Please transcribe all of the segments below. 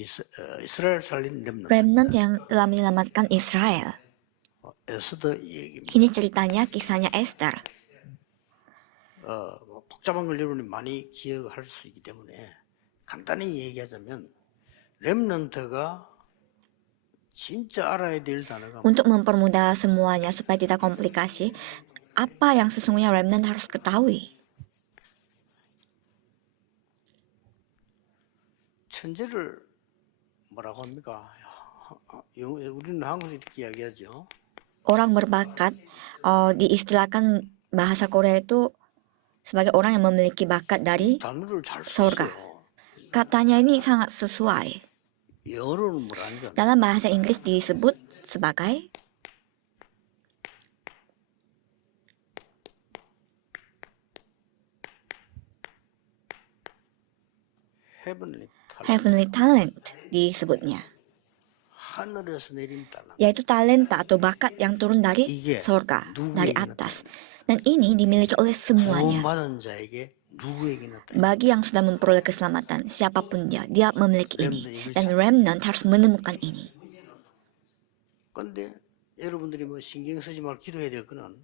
이스라엘 살린 렘넌트. Remnant yang telah menyelamatkan Israel. 에스더 얘기입니다. Ini ceritanya, kisahnya Esther. 복잡한 걸 여러분이 많이 기억할 수 있기 때문에 간단히 얘기하자면 렘넌트가 진짜 알아야 될 단어가 Untuk mempermudah semuanya supaya tidak komplikasi, apa yang sesungguhnya remnant harus ketahui? 천재를 뭐라고 합니까? 우리는 한국에서 이렇게 이야기하죠. Orang berbakat diistilahkan bahasa Korea itu sebagai orang yang memiliki bakat dari 단어를 잘 surga. 썼어요. Katanya ini sangat sesuai. 영어로는 뭐라니까? Dalam bahasa Inggris disebut sebagai heavenly talent disebutnya, 하늘에서 내린 talent. yaitu talenta atau bakat yang turun dari surga, dari atas. Dan ini dimiliki oleh semuanya. 구원받은 자에게 누구에게나 다. Bagi yang sudah memperoleh keselamatan, siapapun dia memiliki ini. Dan remnant harus menemukan ini. 근데 여러분들이 뭐 신경 쓰지 말고 기도해야 될 거는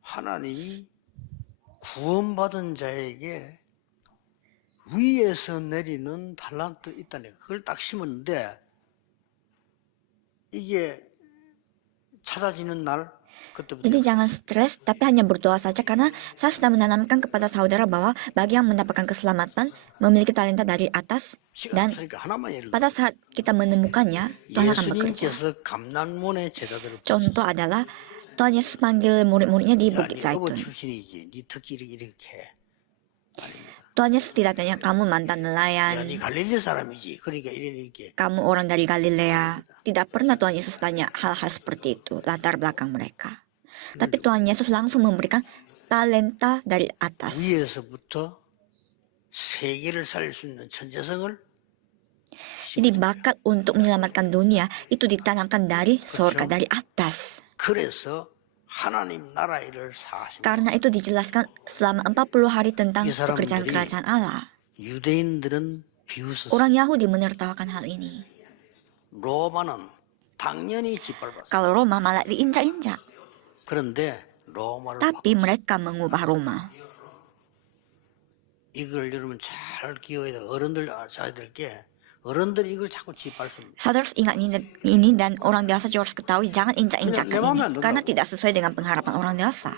하나님이 구원받은 자에게 위에서 내리는 달란트 있다네. 그걸 딱 심었는데 이게 찾아지는 날 그때부터 Jadi jangan stres, tapi hanya berdoa saja karena saya sudah menanamkan kepada saudara bahwa bagi yang mendapatkan keselamatan memiliki talenta dari atas 시간 dan 없으니까 하나만 예를 들어 pada saat kita menemukannya Tuhan akan bekerja. 예수님께서 감난문의 제자들을 Contoh adalah Tuhan Yesus panggil murid-muridnya di 야, Bukit 네 어버 Zaitun. 출신이지. 네 특기 이렇게 해. Tuhan Yesus tidak tanya kamu mantan 야, nelayan, 네 갈릴리 사람이지. 그러니까 이렇게. kamu orang dari Galilea. Tidak pernah Tuhan Yesus tanya hal-hal seperti itu, latar belakang mereka. Tapi Tuhan Yesus langsung memberikan talenta dari atas. 위에서부터 세계를 살릴 수 있는 천재성을 Jadi bakat untuk menyelamatkan dunia itu ditanamkan dari surga, dari atas. 그래서 하나님 나라 일을 사십니다. Karena itu dijelaskan selama 40 hari tentang 이 사람들이 pekerjaan kerajaan Allah. 유대인들은 비웃었어요. Orang Yahudi menertawakan hal ini. 로마는 당연히 짓밟았어요. Kalau Roma malah diinjak-injak. 그런데 로마를 Tapi mereka mengubah Roma. 이걸 여러분 잘 기억해야 돼요. 어른들 아셔야 될 게 어른들이 이걸 자꾸 짓밟습니다. Saudara harus ingat ini dan orang dewasa juga harus ketahui jangan injak-injakkan Memang ini. enggak Karena tidak sesuai dengan pengharapan orang dewasa.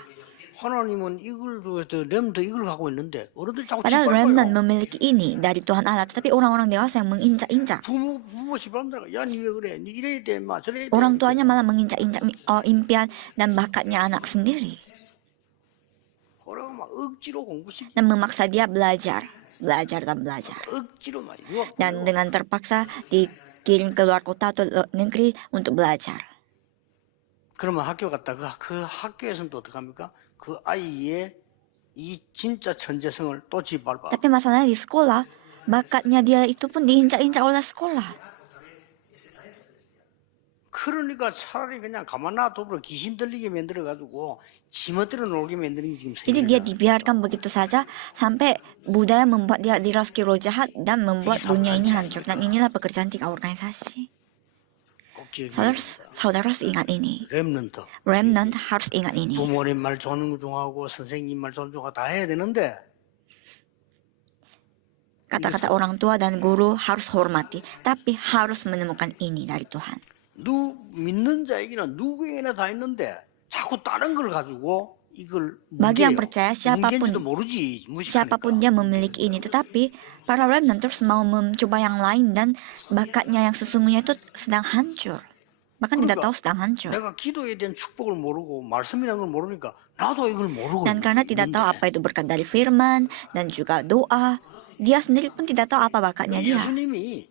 하나님은 이걸 렘도 이걸 갖고 있는데 어른들이 자꾸 Padahal remnant 짓밟아요. memiliki ini dari Tuhan Allah, tetapi orang-orang dewasa yang menginjak-injak. 부모 짓밟는다. 야, 니 왜 그래? 니 이래야 돼, 마 저래야 돼. Orang tuanya malah menginjak-injak impian dan bakatnya anak sendiri. 그러고 막 억지로 공부시키. Dan memaksa dia belajar dan belajar. 억지로 막 유학. Dan dengan terpaksa dikirim ke luar kota atau negeri untuk belajar. 그러면 학교 갔다가 그 학교에서는 또 어떡합니까? 그 아이의 이 진짜 천재성을 또 짓밟아. Tapi masalahnya di sekolah, bakatnya dia itu pun diinjak-injak oleh sekolah. 그러니까 차라리 그냥 가만 놔둬버려 귀신 들리게 만들어가지고 지멋대로 놀게 만드는 게 지금 Jadi dia 생겨요. dibiarkan begitu saja sampai budaya membuat dia dirasuki roh jahat dan membuat dunia ini hancur. Dan inilah pekerjaan tiga organisasi. 꼭 기억해. Saudara harus ingat ini. 렘넌트. Remnant harus ingat ini. 부모님 말 존중하고 선생님 말 존중하고 다 해야 되는데 Kata-kata orang tua dan guru harus hormati. Tapi harus menemukan ini dari Tuhan. 믿는 자에게는 누구에게나 다 있는데 자꾸 다른 걸 가지고 이걸 Bagi yang percaya 문제인지도 모르지 siapapun dia memiliki ini, tetapi para remnant terus mau mencoba yang lain dan bakatnya yang sesungguhnya itu sedang hancur. Bahkan tidak tahu sedang hancur. 내가 기도에 대한 축복을 모르고 말씀이라는 걸 모르니까 나도 이걸 모르고 Dan karena tidak tahu apa itu berkat dari firman dan juga doa, dia sendiri pun tidak tahu apa bakatnya dia. 예수님이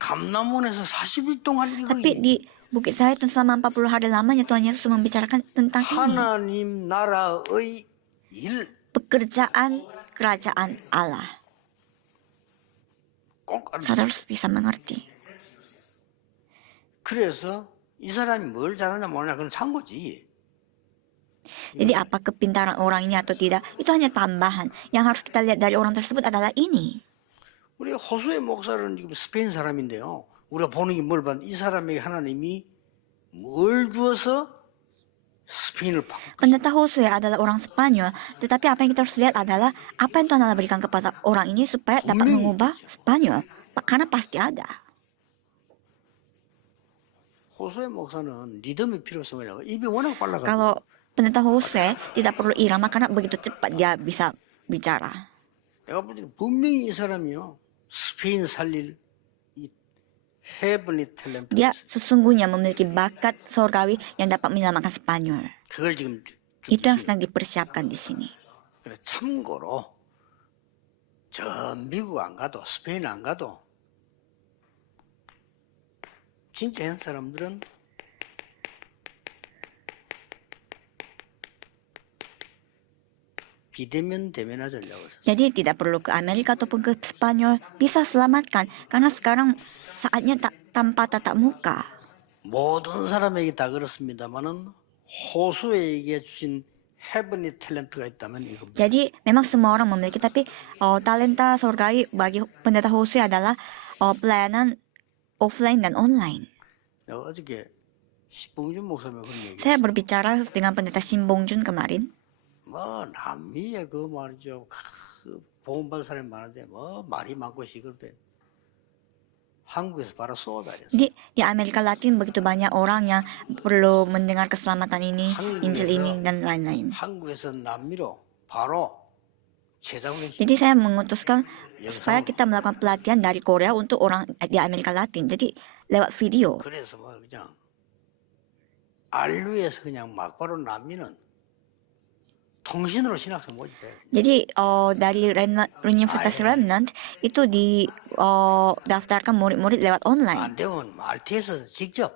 감남원에서 40일 동안 이걸 Tapi di Bukit Zaitun selama 40 hari lamanya Tuhan Yesus membicarakan tentang ini. 하나님 나라의 일 Pekerjaan kerajaan Allah. 꼭 알아. Saudara harus bisa mengerti. 그래서 이 사람이 뭘 잘하냐 모르냐 그건 산 거지. Jadi apa kepintaran orang ini atau tidak, itu hanya tambahan. Yang harus kita lihat dari orang tersebut adalah ini. 우리 호수의 목사는 지금 스페인 사람인데요. 우리가 보는 게 뭘 봤는데 이 사람에게 하나님이 뭘 주어서 스페인을 바꾼 Pendeta Josue adalah orang Spanyol, tetapi apa yang kita harus lihat adalah apa yang Tuhan Allah berikan kepada orang ini supaya dapat Bunyi. mengubah Spanyol. Karena pasti ada. 호수의 목사는 리듬이 필요 없어요. 입이 워낙 빨라가지고. Kalau pendeta Jose tidak perlu irama karena begitu cepat dia bisa bicara. 내가 볼 때는 분명히 이 사람이요. 스페인 살릴 이 헤븐리 탤런트. Dia sesungguhnya memiliki bakat sorgawi yang dapat menyelamatkan Spanyol. 그걸 지금 Itu yang sedang dipersiapkan di sini. 그래 참고로 저 미국 안 가도 스페인 안 가도 진짜 한 사람들은 비대면 대면화 전략을 써. Jadi tidak perlu ke Amerika ataupun ke Spanyol, bisa selamatkan karena sekarang saatnya tanpa tatap muka. 모든 사람에게 다 그렇습니다만은 호수에게 주신 헤븐리 탤런트가 있다면 이겁니다. Jadi memang semua orang memiliki, tapi talenta sorgawi bagi pendeta Jose adalah pelayanan offline dan online. 내가 어저께 신봉준 목사님 그런 얘기. Saya berbicara dengan pendeta Shin Bong-jun kemarin. 뭐 남미에 그 말이죠. 그 보험받은 사람이 많은데 뭐 말이 많고 시끄럽대. 한국에서 바로 쏘아다녔어. Di Amerika Latin begitu banyak orang yang perlu mendengar keselamatan ini, Injil ini dan lain-lain. 한국에서 남미로 바로 제작을 했어. Jadi saya mengutuskan supaya kita melakukan pelatihan dari Korea untuk orang di Amerika Latin. Jadi lewat video. 그래서 뭐 그냥 알루에서 그냥 막바로 남미는 통신으로 신학생 모집해. Jadi dari Universitas Remnant itu daftarkan murid-murid lewat online. 안 되면 RT에서 직접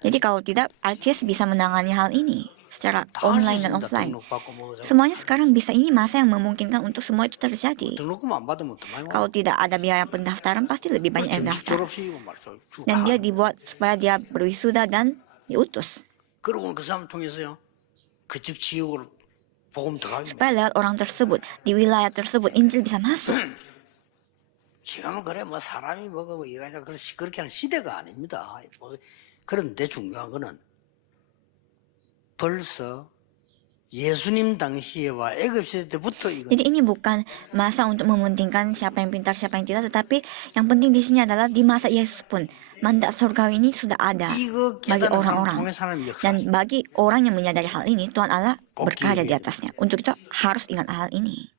Jadi kalau tidak, RTS bisa menangani hal ini secara 다 online dan 할 수 있습니다. offline. 등록받고 뭐 Semuanya sekarang bisa, ini masa yang memungkinkan untuk semua itu terjadi. 등록금 안 받으면 더 많이 와. Kalau tidak ada biaya pendaftaran, pasti lebih banyak yang 정식 daftar. 졸업식이고 말이죠. Dan dia dibuat supaya dia berwisuda dan diutus. 그러고 그 사람 통해서요. 그쪽 지역으로 복음 더 가게. Supaya lewat orang tersebut, di wilayah tersebut, Injil bisa masuk. 지금은 그래 뭐 사람이 뭐고 이러냐 그렇게 하는 시대가 아닙니다. 그런데 중요한 거는 벌써 예수님 당시에와 애굽 시대 때부터 이거 Jadi ini bukan masa untuk mementingkan siapa yang pintar, siapa yang tidak, tetapi yang penting di sini adalah di masa Yesus pun mandat surgawi ini sudah ada 이거 bagi 깨달은 사람 orang-orang. 통해 사람의 역사. Dan bagi orang yang menyadari hal ini, Tuhan Allah berkarya di atasnya. Untuk itu harus ingat hal ini.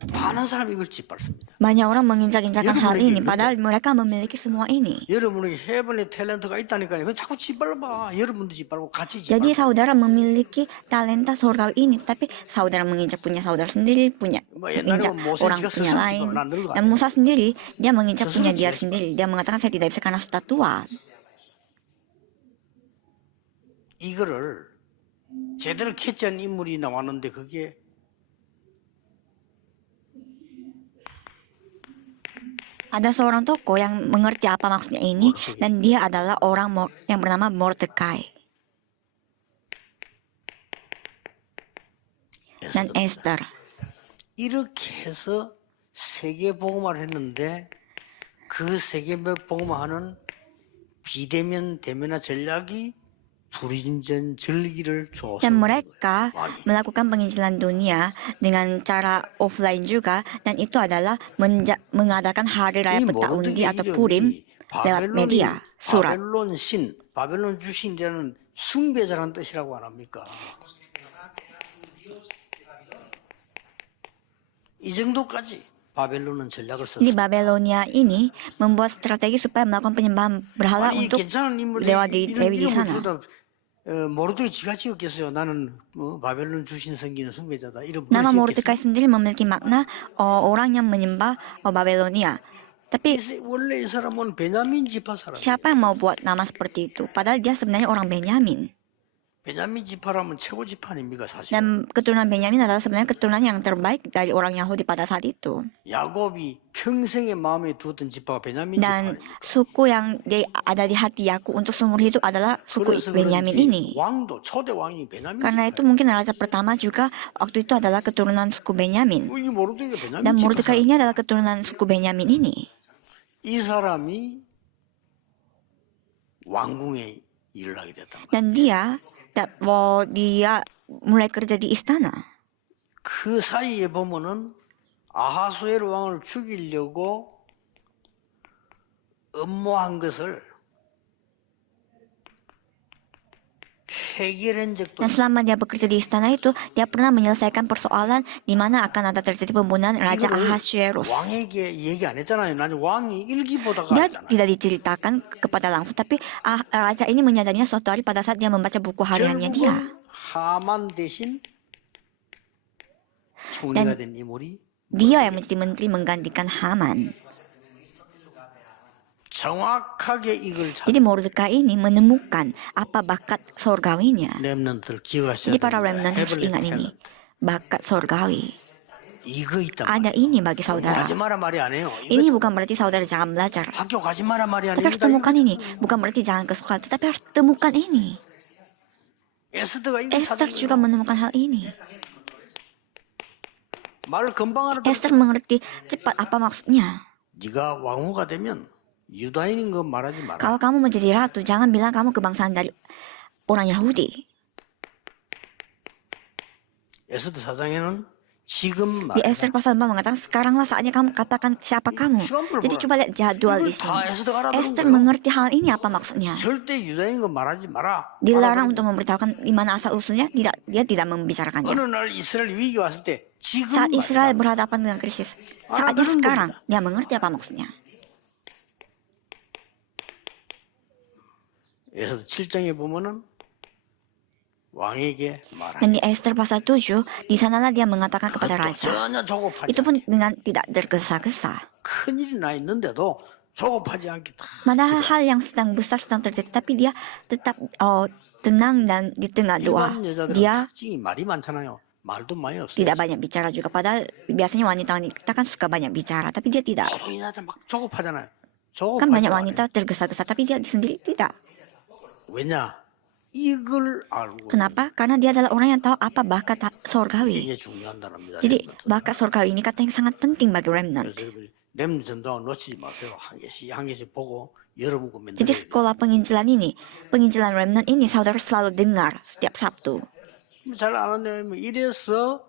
많은 사람이 이걸 짓밟습니다. Banyak orang menginjak-injakkan hal ini, padahal mereka memiliki semua ini. 여러분에게 헤븐의 탤런트가 있다니까요. 그거 자꾸 짓밟아. 여러분도 짓밟고 같이 Jadi 짓밟아. saudara memiliki talenta surgawi ini, tapi saudara menginjak punya saudara sendiri, punya menginjak orang punya lain. Dan Musa sendiri, dia menginjak punya dia sendiri. Dia mengatakan saya tidak bisa karena sudah tua. 이거를 제대로 캐치한 인물이 나왔는데 그게 Ada seorang tokoh yang mengerti apa maksudnya ini, dan dia adalah orang yang bernama Mordekai dan Esther. 이렇게 해서 세계 복음화를 했는데 그 세계 복음화하는 비대면 대면화 전략이 불인전 절기를 조성. Dan mereka melakukan penginjilan dunia dengan cara offline juga, dan itu adalah mengadakan hari raya peta undi atau Purim lewat media, surat. 바벨론 신, 바벨론 주신이라는 숭배자라는 뜻이라고 안 합니까? 이 정도까지 바벨론은 전략을 썼어요. Di Babelonia ini membuat strategi supaya melakukan penyembahan berhala 아니 untuk 괜찮은 인물이 dewa dewi di 이름을 sana. 주다 모르드가 지가 지었겠어요. 나는 바벨론 주신 섬기는 숭배자다. 이런 Nama Mordekai sendiri memiliki makna orang yang menyembah Babelonia. Tapi 원래 이 사람은 베냐민 지파 사람. siapa yang mau buat nama seperti itu? Padahal dia sebenarnya orang Benyamin. 베냐민 지파라면 최고 지파 아닙니까 사실. Dan keturunan Benyamin adalah sebenarnya keturunan yang terbaik dari orang Yahudi pada saat itu. 야곱이 평생의 마음에 두었던 지파가 베냐민 Dan 지파입니다. suku yang ada di hati Yakub untuk seumur hidup adalah suku 그래서 Benyamin 그런지 ini. 왕도 초대 왕이 베냐민 Karena itu 지파예요. mungkin raja pertama juga waktu itu adalah keturunan suku Benyamin. 이 모르드가 베냐민 Dan Mordekai 지파. ini adalah keturunan suku Benyamin ini. 이 사람이 왕궁에 일을 하게 됐단 말이에요. Dan dia mulai kerja di istana. 그 사이에 보면은 아하수에르 왕을 죽이려고 음모한 것을 해결한 적도 Dan selama dia bekerja di istana itu, dia pernah menyelesaikan persoalan di mana akan ada terjadi pembunuhan Raja 이거를 Ahasuerus. 왕에게 얘기 안 했잖아요. 나는 왕이 일기 보다가 Dia 했잖아요. tidak diceritakan kepada langsung, tapi raja ini menyadarinya suatu hari pada saat dia membaca buku hariannya dia. 결국은 하만 대신 총리가 된 인물이 Dia yang menjadi menteri menggantikan Haman. 정확하게 이걸 Jadi Mordekai ini menemukan apa bakat sorgawinya. 렘넌트를 기억하셔야 Jadi para 됩니다. remnant harus ingat ini. Bakat sorgawi. 이거 있단 Ada 말이에요. ini bagi saudara. 가지 마라 말이 아니에요. Ini 이거 bukan berarti saudara jangan belajar. 학교 가지 마라 말이 Tapi harus 아닙니다. temukan ini. Bukan berarti jangan ke sekolah, tetapi harus temukan ini. 에스더가 이거 Esther 찾은 juga 거예요. menemukan hal ini. 말을 금방 알아듣고 Esther mengerti cepat apa maksudnya. 네가 왕후가 되면 유다인인 거 말하지 마라. Kalau kamu menjadi ratu, jangan bilang kamu kebangsaan dari orang Yahudi. 에스더 사장에는 지금 Di Esther pasal 4 mengatakan, sekaranglah saatnya kamu katakan siapa kamu. Jadi coba lihat jadwal di sini. Esther mengerti hal ini apa maksudnya. 절대 유다인인 거 말하지 마라. Dilarang untuk memberitahukan di mana asal usulnya, dia tidak membicarakannya. 어느 날 이스라엘 위기 왔을 때 지금 Saat 말이다. Israel berhadapan dengan krisis, saatnya sekarang, dia mengerti apa maksudnya. 에스더 7장에 보면은 왕에게 말하라. Dan di Esther pasal 7, di sanalah dia mengatakan kepada 그것도 raja. 전혀 조급하지 Itu pun dengan tidak tergesa-gesa. 큰일이 나 있는데도 조급하지 않게 다 Padahal hal yang sedang besar sedang terjadi, tapi dia tetap tenang dan di tengah doa. 일반 여자들은 Dia 특징이 말이 많잖아요. 말도 많이 없어요. tidak banyak bicara juga. Padahal biasanya wanita-wanita kan suka banyak bicara, tapi dia tidak. 보통 여자들 막 조급하잖아요. Kan banyak 조급하지 wanita tergesa-gesa, tapi dia sendiri tidak. 왜냐? 이걸 알고 Kenapa? Karena dia adalah orang yang tahu apa bakat sorgawi. 이게 중요한다랍니다. Jadi bakat sorgawi ini kata yang sangat penting bagi remnant. 그래서 여러분 렘 전도원 놓치지 마세요. 한 개씩 한 개씩 보고 여러분 거 맨날 Jadi sekolah penginjilan ini, penginjilan remnant ini saudara selalu dengar setiap Sabtu. 잘 아는데 뭐 이래서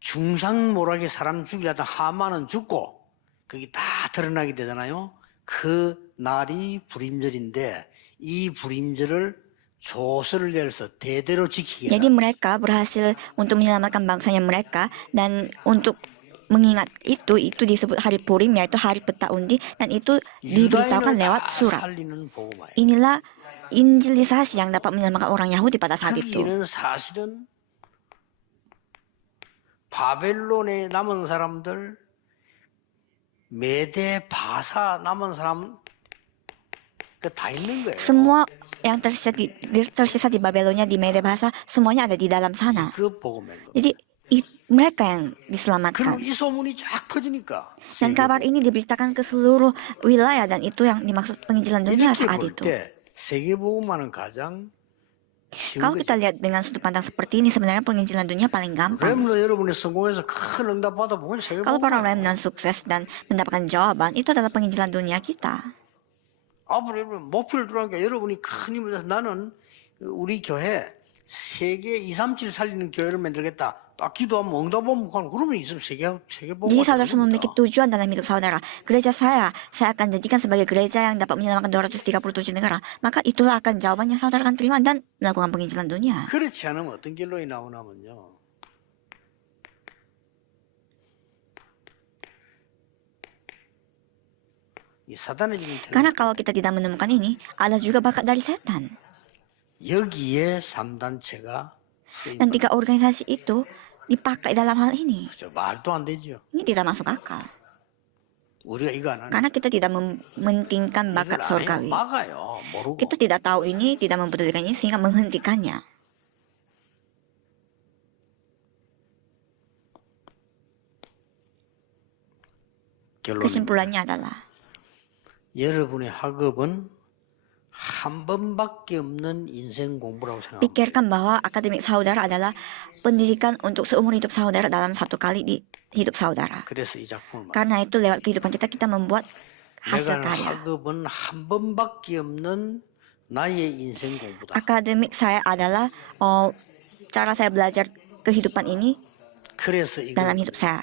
중상모락에 사람 죽이려다 하만은 죽고 그게 다 드러나게 되잖아요. 그 날이 불임절인데 이 불임절을 조서를 내려서 대대로 지키게. Jadi mereka berhasil untuk menyelamatkan bangsanya mereka dan untuk mengingat itu disebut hari Purim, yaitu hari peta undi, dan itu diberitahukan lewat surat. 살리는 복음이에요. Inilah injilisasi yang dapat menyelamatkan orang Yahudi pada saat itu. 거기는 사실은 바벨론에 남은 사람들, 메대 바사 남은 사람 그 다 있는 거예요. Semua yang tersisa di Babelonia, di Mede bahasa, semuanya ada di dalam sana. 그 복음인 거. Jadi mereka yang 그리고 diselamatkan. 이 소문이 쫙 퍼지니까 Dan kabar ini diberitakan ke seluruh wilayah, dan itu yang dimaksud penginjilan dunia 이렇게 saat 볼 itu. 때 세계 복음화는 가장 쉬운 Kalau 거죠. kita lihat dengan sudut pandang seperti ini, sebenarnya penginjilan dunia paling gampang. 렘너 여러분이 성공해서 큰 응답 받아보면 세계 Kalau 복음화. para remnant sukses dan mendapatkan jawaban, itu adalah penginjilan dunia kita. 앞으로 여러분 목표를 두라니까 여러분이 큰 힘을 내서 나는 우리 교회 세계 237 살리는 교회를 만들겠다. 딱 기도하면 응답하면 그러면 있으면 세계 복음화. Jadi saudara harus memiliki tujuan dalam hidup saudara. Gereja saya akan jadikan sebagai gereja yang dapat menyelamatkan 237 negara. Maka itulah akan jawaban yang saudara akan terima dan melakukan penginjilan dunia. 그렇지 않으면 어떤 결론이 나오냐면요. 이 사단의 지금 Karena kalau kita tidak menemukan ini, ada juga bakat dari setan. 여기에 3단체가 쓰인 Dan 3 organisasi itu dipakai dalam hal ini. 거죠. 말도 안 되죠. Ini tidak masuk akal. 우리가 이거 안 하는 Karena kita tidak mementingkan bakat surgawi. 막아요. 모르고. Kita tidak tahu ini, tidak mempedulikan ini sehingga menghentikannya. Kesimpulannya adalah 여러분의 학업은 한 번밖에 없는 인생 공부라고 생각합니다. pikirkan bahwa akademik saudara adalah pendidikan untuk seumur hidup saudara dalam satu kali di hidup saudara. 그래서 이 작품을 Karena itu lewat kehidupan kita membuat hasil 내가 karya. 학업은 한 번밖에 없는 나의 인생 공부다. Akademik saya adalah cara saya belajar kehidupan ini 그래서 이거 dalam hidup saya.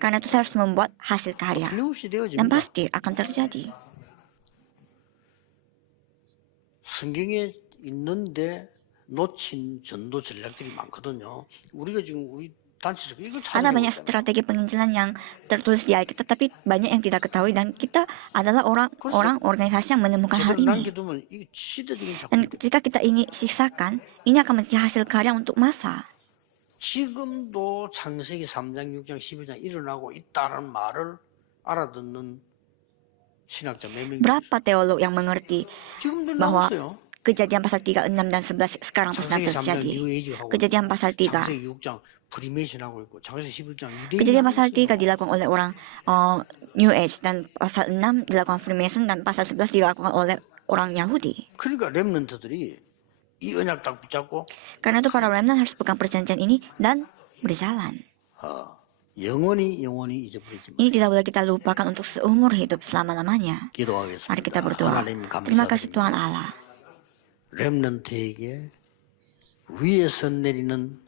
Karena itu saya harus membuat hasil karya. 틀림없이 Dan 되어집니다. pasti akan terjadi. 성경에 있는데 놓친 전도 전략들이 많거든요. 우리가 지금 우리 단체에서 이거 Ada 찾아내고 banyak strategi penginjilan yang tertulis di Alkitab, tapi banyak yang tidak ketahui dan kita adalah orang organisasi yang menemukan hal 지금 ini. 남겨두면 이게 시대적인 Dan 작품. jika kita ini sisakan, ini akan menjadi hasil karya untuk masa. 지금도 창세기 3장, 6장, 11장 일어나고 있다는 말을 알아듣는 신학자 몇 명이 Berapa teolog yang mengerti 지금도 bahwa 나왔어요. kejadian pasal 3, 6 dan 11 sekarang sedang 창세기 3장 terjadi. 뉴에이지하고 Kejadian pasal 3. 창세기 6장 프리메이션하고 있고 창세기 11장 Kejadian pasal 3 dilakukan oleh orang New Age dan pasal 6 dilakukan Freemason dan pasal 11 dilakukan oleh orang Yahudi. 그러니까 렘넌트들이 이 언약 딱 붙잡고 Karena itu para remnant harus pegang perjanjian ini dan berjalan. 영원히 잊어버리지 마. Ini tidak boleh kita lupakan untuk seumur hidup selama-lamanya. 기도하겠습니다. Mari kita berdoa. 하나님 Terima kasih 감사드립니다. Tuhan Allah. 렘넌트에게 위에서 내리는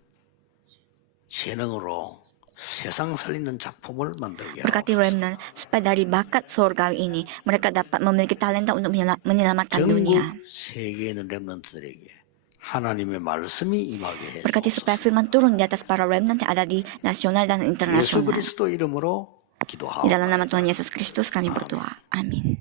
재능으로 세상 살리는 작품을 만들게 하고 Berkati remnant supaya dari bakat surgawi ini mereka dapat memiliki talenta untuk menyelamatkan 전국 dunia. 세계에 있는 렘넌트들에게 하나님의 말씀이 임하게 해서 Berkati supaya firman turun di atas para remnant yang ada di nasional dan 예수 internasional. 그리스도 이름으로 Di 기도하옵나이다. dalam nama Tuhan Yesus Kristus kami berdoa. Amin.